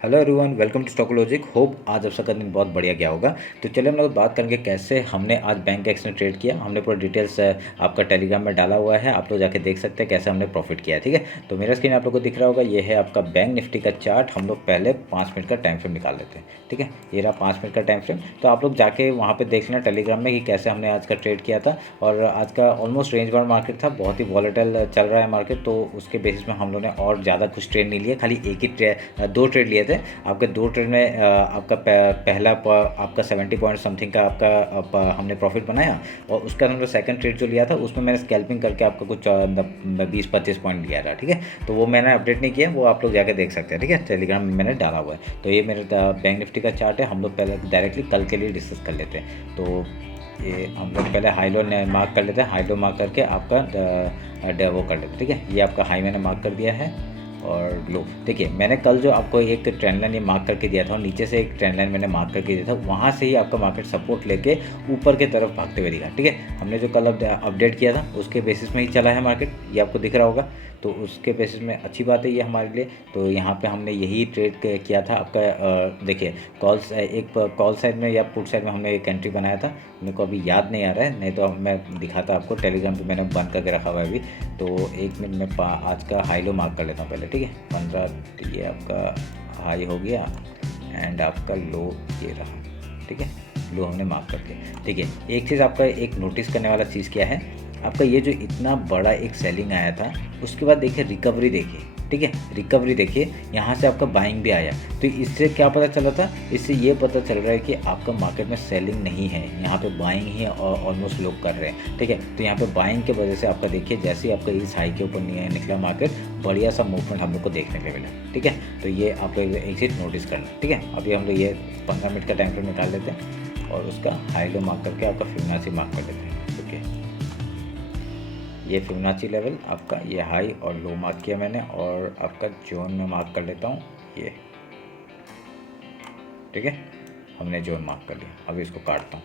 Hello everyone, welcome to Stock Logic. Hope आज आप सबका दिन बहुत बढ़िया गया होगा। तो चलिए हम लोग बात करेंगे कैसे हमने आज बैंक एक्स में ट्रेड किया। हमने पूरा डिटेल्स आपका टेलीग्राम में डाला हुआ है, आप लोग जाके देख सकते हैं कैसे हमने प्रॉफिट किया है। ठीक है, तो मेरा स्क्रीन आप लोग को दिख रहा होगा, ये है आपका बैंक निफ्टी का चार्ट। हम लोग पहले 5 मिनट का टाइम फ्रेम निकाल लेते हैं। ठीक है, ये रहा 5 मिनट का टाइम फ्रेम। तो आप लोग जाके वहाँ पर देख लेना टेलीग्राम में कि कैसे हमने आज का ट्रेड किया था। और आज का ऑलमोस्ट रेंज बाउंड मार्केट था, बहुत ही वॉलेटाइल चल रहा है मार्केट। तो उसके बेसिस में हम लोग ने और ज़्यादा कुछ ट्रेड नहीं लिए, खाली एक ही दो ट्रेड लिए थे। आपके दो ट्रेड में आपका पहला आपका 70 पॉइंट समथिंग का आपका हमने प्रॉफिट बनाया। और उसका हमने सेकंड ट्रेड जो लिया था उसमें मैंने स्कैल्पिंग करके आपका कुछ 20-25 पॉइंट लिया था। ठीक है, तो वो मैंने अपडेट नहीं किया, वो आप लोग जाके देख सकते हैं। ठीक है, टेलीग्राम में मैंने डाला हुआ है। तो ये मेरे बैंक निफ्टी का चार्ट है। हम लोग पहले डायरेक्टली कल के लिए डिस्कस कर लेते हैं। तो ये हम लोग पहले हाई लो मार्क कर लेते हैं। हाई लो मार्क करके आपका वो कर लेते हैं। ठीक है, ये आपका हाई मैंने मार्क कर दिया है और लो। देखिए, मैंने कल जो आपको एक ट्रेंड लाइन ये मार्क करके दिया था और नीचे से एक ट्रेंड लाइन मैंने मार्क करके दिया था, वहाँ से ही आपका मार्केट सपोर्ट लेके ऊपर की तरफ भागते हुए दिखा। ठीक है, हमने जो कल अपडेट किया था उसके बेसिस में ही चला है मार्केट, ये आपको दिख रहा होगा। तो उसके बेसिस में अच्छी बात है ये हमारे लिए। तो यहाँ पे हमने यही ट्रेड किया था आपका। देखिए, एक कॉल साइड में या पुट साइड में हमने एक एंट्री बनाया था। मेरे को अभी याद नहीं आ रहा है, नहीं तो मैं दिखाता आपको। टेलीग्राम पे मैंने बंद करके रखा हुआ है अभी। तो 1 मिनट में आज का हाई लो मार्क कर लेता हूँ पहले। ठीक है, 15, ये आपका हाई हो गया एंड आपका लो ये रहा। ठीक है, लो हमने मार्क कर दिया। ठीक है, एक चीज़ आपका एक नोटिस करने वाला चीज़ क्या है, आपका ये जो इतना बड़ा एक सेलिंग आया था उसके बाद देखिए रिकवरी देखिए। ठीक है, रिकवरी देखिए, यहाँ से आपका बाइंग भी आया। तो इससे क्या पता चला था, इससे ये पता चल रहा है कि आपका मार्केट में सेलिंग नहीं है, यहाँ पे बाइंग ही ऑलमोस्ट लोग कर रहे हैं। ठीक है, तो यहाँ पे बाइंग के वजह से आपका देखिए जैसे ही आपका इस हाई के ऊपर निकला मार्केट, बढ़िया सा मूवमेंट हम लोग को देखने को मिला। ठीक है, तो ये आप लोग एक चीज़ नोटिस करना। ठीक है, अभी हम लोग ये 15 मिनट का टाइम फ्रेम निकाल लेते हैं और उसका हाई लो मार्क करके आपका फिबोनाची मार्क कर लेते हैं। ठीक है, ये फिबोनाची लेवल आपका ये हाई और लो मार्क किया मैंने और आपका जोन में मार्क कर लेता हूँ ये। ठीक है, हमने जोन मार्क कर लिया। अभी इसको काटता हूँ।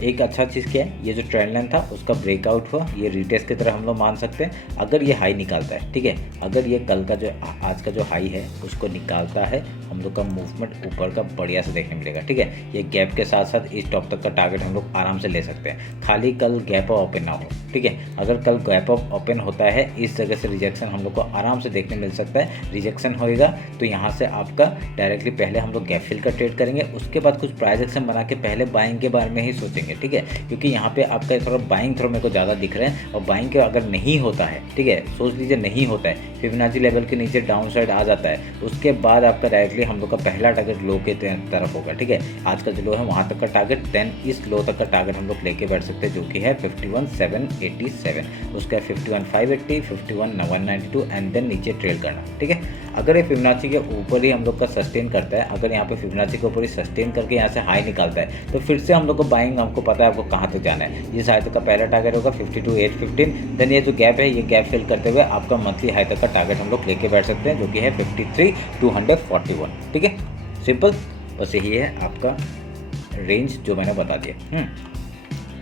एक अच्छा चीज़ क्या है, ये जो ट्रेंड लाइन था उसका ब्रेकआउट हुआ, ये रिटेस्ट की तरह हम लोग मान सकते हैं अगर ये हाई निकालता है। ठीक है, अगर ये कल का जो आज का जो हाई है उसको निकालता है, हम लोग का मूवमेंट ऊपर का बढ़िया से देखने मिलेगा। ठीक है, ये गैप के साथ साथ इस टॉप तक का टारगेट हम लोग आराम से ले सकते हैं, खाली कल गैप अप ओपन ना हो। ठीक है, अगर कल गैप अप ओपन होता है इस जगह से रिजेक्शन हम लोग को आराम से देखने मिल सकता है। रिजेक्शन होएगा तो यहाँ से आपका डायरेक्टली पहले हम लोग गैप फिल का ट्रेड करेंगे, उसके बाद कुछ प्राइस एक्शन बना के पहले बाइंग के बारे में ही सोचेंगे। ठीक है, क्योंकि यहाँ पे आपका थोड़ा बाइंग थ्रो मेरे को ज़्यादा दिख रहे हैं और बाइंग के अगर नहीं होता है, ठीक है, सोच लीजिए नहीं होता है, फिबोनाची लेवल के नीचे डाउन साइड आ जाता है, उसके बाद आपका डायरेक्टली हम लोग का पहला टारगेट लो के तरफ होगा। ठीक है, आज का जो लो है वहाँ तक का टारगेट, देन इस लो तक का टारगेट हम लोग लेके बैठ सकते हैं जो कि है 51,787, उसका 51,580, 51,192 एंड देन नीचे ट्रेल करना। ठीक है, अगर ये फिबोनाची के ऊपर ही हम लोग का सस्टेन करता है, अगर यहाँ पे फिबोनाची के ऊपर ही सस्टेन करके यहाँ से हाई निकालता है तो फिर से हम लोग को बाइंग, हमको पता है आपको कहाँ तक जाना है। ये हाई तक का पहला टारगेट होगा 52,815, देन ये जो गैप है ये गैप फिल करते हुए आपका मंथली हाई तक का टारगेट हम लोग लेके बैठ सकते हैं जो कि है 53,241। ठीक है, सिंपल, बस यही है आपका रेंज जो मैंने बता दिया।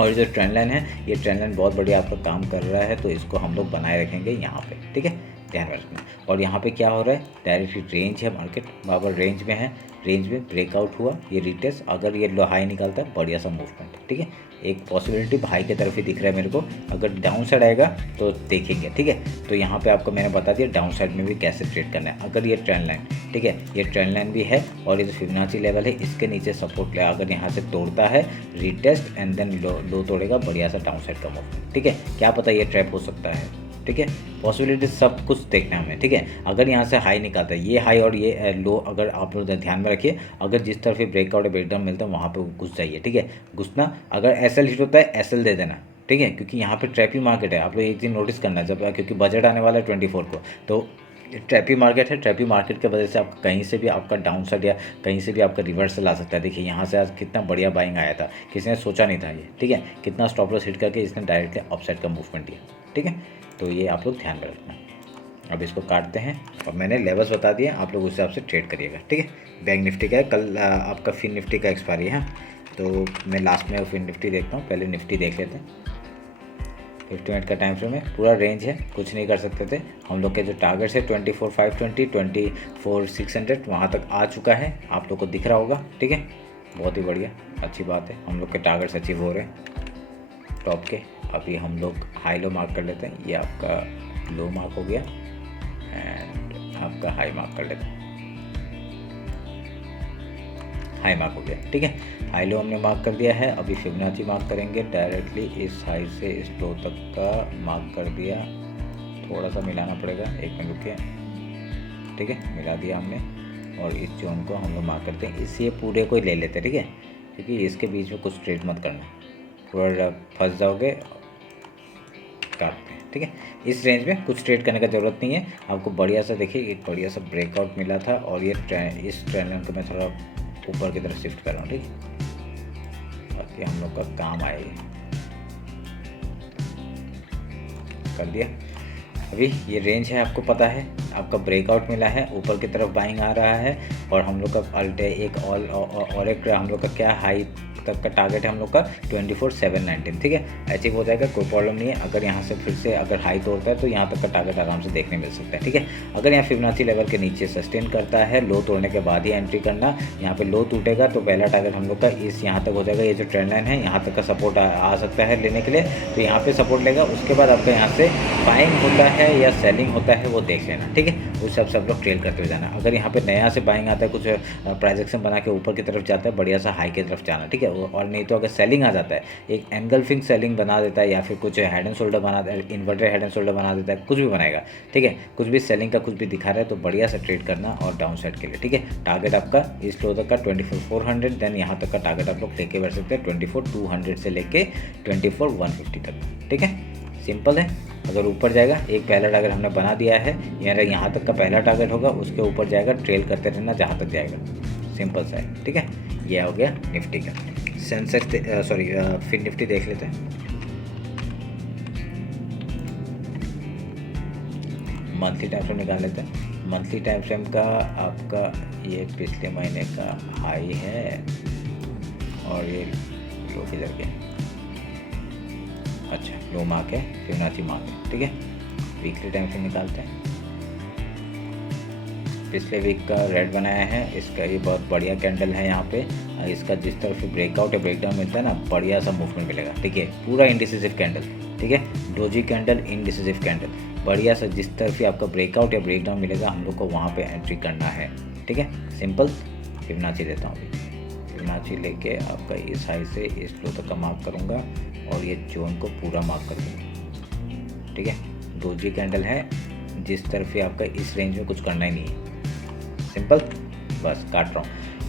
और जो ट्रेंड लाइन है, ये ट्रेंड लाइन बहुत बढ़िया आपका काम कर रहा है, तो इसको हम लोग बनाए रखेंगे यहाँ पे। ठीक है, ध्यान रखना। और यहाँ पे क्या हो रहा है, डायरेक्ट रेंज है, मार्केट बराबर रेंज में है, रेंज में ब्रेकआउट हुआ, ये रिटेस्ट, अगर ये लो हाई निकालता है बढ़िया सा मूवमेंट। ठीक है, एक पॉसिबिलिटी हाई की तरफ ही दिख रहा है मेरे को, अगर डाउन साइड आएगा तो देखेंगे। ठीक है, तो यहाँ पे आपको मैंने बता दिया डाउन साइड में भी कैसे ट्रेड करना है। अगर ये ट्रेंड लाइन, ठीक है, ये ट्रेंड लाइन भी है और ये जो फिबोनाची लेवल है इसके नीचे सपोर्ट ले, अगर यहाँ से तोड़ता है रिटेस्ट एंड देन लो तोड़ेगा, बढ़िया सा डाउन साइड का मूवमेंट। ठीक है, क्या पता ये ट्रैप हो सकता है। ठीक है, पॉसिबिलिटी सब कुछ देखना है हमें। ठीक है, अगर यहाँ से हाई निकालता है, ये हाई और ये लो अगर आप लोग ध्यान में रखिए, अगर जिस तरफ ये ब्रेकआउट या ब्रेकडाउन मिलता है वहाँ पे घुस जाइए। ठीक है, घुसना, अगर एसएल हिट होता है एसएल दे देना। ठीक है, क्योंकि यहाँ पे ट्रैपी मार्केट है, आप लोग एक चीज़ नोटिस करना, जब क्योंकि बजट आने वाला है 24 को, तो ट्रैपी मार्केट है। ट्रैपी मार्केट की वजह से आप कहीं से भी आपका डाउन साइड या कहीं से भी आपका रिवर्सल आ सकता है। देखिए यहाँ से आज कितना बढ़िया बाइंग आया था, किसी ने सोचा नहीं था ये। ठीक है, कितना स्टॉप लॉस हिट करके इसने डायरेक्टली अपसाइड का मूवमेंट दिया। ठीक है, तो ये आप लोग ध्यान में रखना। अब इसको काटते हैं और मैंने लेवल्स बता दिए, आप लोग उस हिसाब से ट्रेड करिएगा। ठीक है, बैंक निफ्टी का है, कल आपका फिन निफ्टी का एक्सपायरी है, तो मैं लास्ट में फिन निफ्टी देखता हूँ, पहले निफ्टी देख लेते हैं। 50 मिनट का टाइम फ्रेम है, पूरा रेंज है, कुछ नहीं कर सकते थे हम लोग के। जो टारगेट है 24,520, 24,600 वहाँ तक आ चुका है, आप लोग को दिख रहा होगा। ठीक है, बहुत ही बढ़िया, अच्छी बात है, हम लोग के टारगेट्स अचीव हो रहे हैं टॉप के। अभी हम लोग हाई लो मार्क कर लेते हैं, ये आपका लो मार्क हो गया एंड आपका हाई मार्क कर लेते हैं, हाई मार्क हो गया। ठीक है, हाई लो हमने मार्क कर दिया है। अभी फिबोनाची मार्क करेंगे डायरेक्टली, इस हाई से इस लो तक का मार्क कर दिया, थोड़ा सा मिलाना पड़ेगा, एक मिनट रुकिए। ठीक है, मिला दिया हमने और इस जोन को हम लोग मार्क करते हैं, इससे पूरे को ही ले लेते हैं। ठीक है, क्योंकि इसके बीच में कुछ ट्रेड मत करना, पूरा फंस जाओगे, काटते हैं। ठीक है, इस रेंज में कुछ ट्रेड करने का ज़रूरत नहीं है आपको। बढ़िया सा देखिए, एक बढ़िया सा ब्रेकआउट मिला था और ये इस ट्रेंड लाइन को मैं थोड़ा ऊपर की तरफ शिफ्ट कर रहा हूँ। ठीक है, बाकी हम लोग का काम आएगा, कर दिया। अभी ये रेंज है, आपको पता है, आपका ब्रेकआउट मिला है, ऊपर की तरफ बाइंग आ रहा है और हम लोग का अल्टे एक और एक हम लोग का क्या हाई तक का टारगेट है हम लोग का 24,719। ठीक है, अचीव हो जाएगा, कोई प्रॉब्लम नहीं है। अगर यहाँ से फिर से अगर हाई तोड़ता है तो यहाँ तक का टारगेट आराम से देखने मिल सकता है। ठीक है, अगर यहाँ फिबोनाची लेवल के नीचे सस्टेन करता है, लो तोड़ने के बाद ही एंट्री करना। यहाँ पे लो टूटेगा तो पहला टारगेट हम लोग का इस यहाँ तक हो जाएगा, ये जो ट्रेंड लाइन है यहाँ तक का सपोर्ट आ सकता है लेने के लिए, तो यहाँ पे सपोर्ट लेगा। उसके बाद आपका यहाँ से बाइंग होता है या सेलिंग होता है वो देख लेना। ठीक है, वो सब लोग ट्रेल करते हुए जाना। अगर यहाँ पे नया से बाइंग आता है, कुछ प्राइस एक्शन बना के ऊपर की तरफ जाता है, बढ़िया सा हाई की तरफ जाना। ठीक है, और नहीं तो अगर सेलिंग आ जाता है, एक एंगल्फिंग सेलिंग बना देता है या फिर कुछ हेड एंड शोल्डर बना देता है, इन्वर्टेड हेड एंड शोल्डर बना देता है, कुछ भी बनाएगा। ठीक है, कुछ भी सेलिंग का कुछ भी दिखा रहा है तो बढ़िया से ट्रेड करना और डाउन साइड के लिए। ठीक है, टारगेट आपका इस लो तक का 24,400, देन यहाँ तक का टारगेट आप लोग लेके बैठ सकते हैं 24,200 से लेके 24,150 तक। ठीक है, सिंपल है। अगर ऊपर जाएगा, एक पहला टारगेट हमने बना दिया है, यानी यहाँ तक का पहला टारगेट होगा, उसके ऊपर जाएगा, ट्रेल करते रहना जहाँ तक जाएगा, सिंपल सा है। ठीक है, ये हो गया निफ्टी का। सेंसेक्स फिर निफ्टी देख लेते हैं। मंथली टाइम फ्रेम निकाल लेते हैं। मंथली टाइम फ्रेम का आपका ये पिछले महीने का हाई है और ये लो किधर गया, अच्छा लो मार्क है, फिबोनाची मार्क है। ठीक है, वीकली टाइम फ्रेम निकालते हैं। पिछले वीक का रेड बनाया है, इसका ये बहुत बढ़िया कैंडल है। यहाँ पे इसका जिस तरफ ब्रेकआउट या ब्रेकडाउन मिलता है ना, बढ़िया सा मूवमेंट मिलेगा। ठीक है, पूरा इंडिसिसिव कैंडल। ठीक है, डोजी कैंडल, इंडिसिसिव कैंडल, बढ़िया सा जिस तरफ ही आपका ब्रेकआउट या ब्रेकडाउन मिलेगा हम लोग को वहाँ पे एंट्री करना है। ठीक है, सिंपल। फिबोनाची देता हूँ, अभी फिबोनाची लेके आपका इस हाई से इस लो तक का मार्क करूँगा और ये जोन को पूरा मार्क कर दूँगा। ठीक है, डोजी कैंडल है, जिस तरफ ही आपका इस रेंज में कुछ करना ही नहीं है, सिंपल, बस काट रहा हूँ।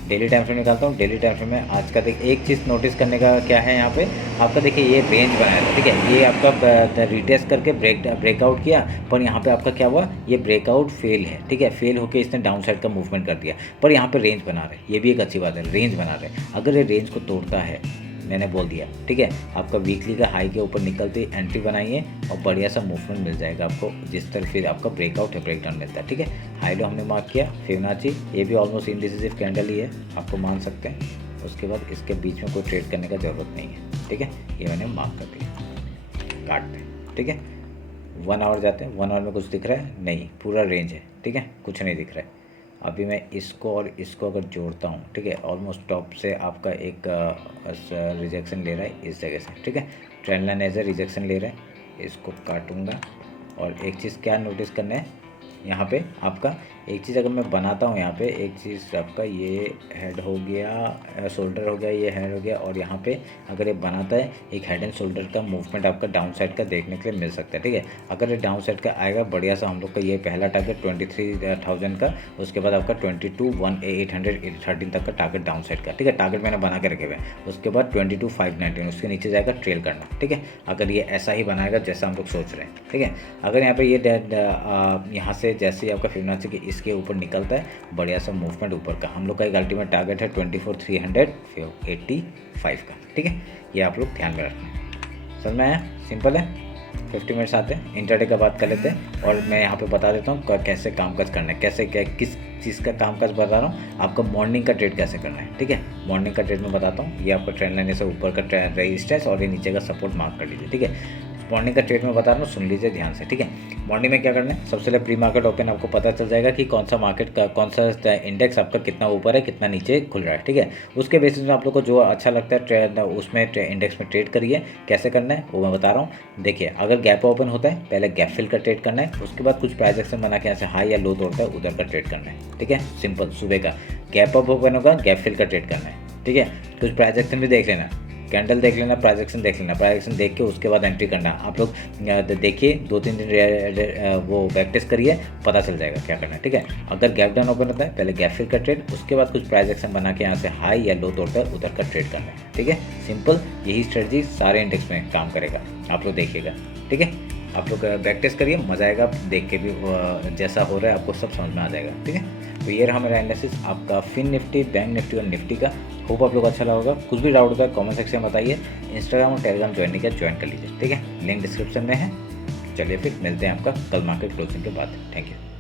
डेली टाइम फ्रेम निकालता हूँ। डेली टाइम फ्रेम में आज का एक चीज़ नोटिस करने का क्या है, यहाँ पे आपका देखिए ये रेंज बनाया था। ठीक है, ये आपका रिटेस्ट करके ब्रेकआउट किया, पर यहाँ पे आपका क्या हुआ, ये ब्रेकआउट फेल है। ठीक है, फेल होकर इसने डाउन साइड का मूवमेंट कर दिया, पर यहाँ पे रेंज बना रहे, ये भी एक अच्छी बात है, रेंज बना रहे। अगर ये रेंज को तोड़ता है, मैंने बोल दिया, ठीक है, आपका वीकली का हाई के ऊपर निकलते ही एंट्री बनाइए और बढ़िया सा मूवमेंट मिल जाएगा आपको, जिस तरह फिर आपका ब्रेकआउट या ब्रेकडाउन मिलता है। ठीक है, हाई लो हमने मार्क किया, फिबोनाची, ये भी ऑलमोस्ट इंडिसिसिव कैंडल ही है, आपको मान सकते हैं। उसके बाद इसके बीच में कोई ट्रेड करने का ज़रूरत नहीं है। ठीक है, ये मैंने मार्क कर दिया, काटते हैं। ठीक है, 1 आवर जाते हैं। 1 आवर में कुछ दिख रहा है नहीं, पूरा रेंज है। ठीक है, कुछ नहीं दिख रहा है। अभी मैं इसको और इसको अगर जोड़ता हूँ, ठीक है, ऑलमोस्ट टॉप से आपका एक रिजेक्शन ले रहा है इस जगह से। ठीक है, trend line as a rejection ले रहा है, इसको काटूंगा। और एक चीज़ क्या नोटिस करना है, यहाँ पे आपका एक चीज़ अगर मैं बनाता हूँ, यहाँ पे एक चीज़ आपका ये हेड हो गया, शोल्डर हो गया, ये हेड हो गया, और यहाँ पे अगर ये बनाता है एक हेड एंड शोल्डर का मूवमेंट आपका डाउन साइड का देखने के लिए मिल सकता है। ठीक है, अगर ये डाउन साइड का आएगा बढ़िया सा, हम लोग का ये पहला टारगेट 23,000 का, उसके बाद आपका 22,813 तक का टारगेट डाउन साइड का। ठीक है, टारगेट मैंने बना के रखे हुए हैं। उसके बाद 22,519, उसके नीचे जाएगा ट्रेल करना। ठीक है, अगर ये ऐसा ही बनाएगा जैसा हम लोग सोच रहे हैं। ठीक है, अगर यहाँ पे ये यहाँ से जैसे ही आपका फिबोनाची के इसके ऊपर निकलता है, बढ़िया सा मूवमेंट ऊपर का, हम लोग का एक अल्टीमेट टारगेट है 24,385 का। ठीक है, ये आप लोग ध्यान में रखना। समझ में आया? सिंपल है। 50 मिनट्स आते हैं, इंटरडे का बात कर लेते हैं, और मैं यहाँ पे बता देता हूँ कैसे कामकाज करना है, कैसे क्या किस चीज़ का कामकाज बता रहा हूँ आपका। मॉर्निंग का ट्रेड कैसे करना है, ठीक है, मॉर्निंग का ट्रेड में बताता हूँ। ये आपका ट्रेंड लाइन से ऊपर का रेजिस्टेंस और ये नीचे का सपोर्ट मार्क कर लीजिए। ठीक है, मॉर्निंग का ट्रेड मैं बता रहा हूँ, सुन लीजिए ध्यान से, ठीक है। मॉर्निंग में क्या करना है, सबसे पहले प्री मार्केट ओपन आपको पता चल जाएगा कि कौन सा मार्केट का कौन सा इंडेक्स आपका कितना ऊपर है कितना नीचे खुल रहा है, ठीक है। उसके बेसिस में आप लोग को जो अच्छा लगता है ट्रेड उसमें इंडेक्स में ट्रेड करिए। कैसे करना है वो मैं बता रहा हूँ। देखिए, अगर गैप ओपन होता है पहले गैप फिल का ट्रेड करना है, उसके बाद कुछ प्राइस एक्शन बना के यहाँ से हाई या लो तोड़ता है उधर का ट्रेड करना है, ठीक है। सिंपल, सुबह का गैप अप ओपन होगा गैप फिल का ट्रेड करना है, ठीक है। कुछ प्राइस एक्शन भी देख लेना, कैंडल देख लेना, प्राइस एक्शन देख लेना, प्राइस एक्शन देख के उसके बाद एंट्री करना। आप लोग देखिए 2-3 दिन वो बैक टेस्ट करिए, पता चल जाएगा क्या करना है, ठीक है। अगर गैप डाउन ओपन होता है पहले गैप फिल का ट्रेड, उसके बाद कुछ प्राइस एक्शन बना के यहाँ से हाई या लो तोड़ता है उधर का ट्रेड करना है, ठीक है। सिंपल, यही स्ट्रेटजी सारे इंडेक्स में काम करेगा, आप लोग देखिएगा, ठीक है। आप लोग बैक टेस्ट करिए, मज़ा आएगा देख के भी, जैसा हो रहा है आपको सब समझ में आ जाएगा, ठीक है। तो ये रहा मेरा एनालिसिस आपका फिन निफ्टी, बैंक निफ्टी और निफ्टी का। होप आप लोग अच्छा लगा होगा। कुछ भी डाउट होगा कमेंट सेक्शन में बताइए। इंस्टाग्राम और टेलीग्राम ज्वाइन कर लीजिए, ठीक है। लिंक डिस्क्रिप्शन में है। चलिए फिर मिलते हैं आपका कल मार्केट क्लोजिंग के बाद। Thank you.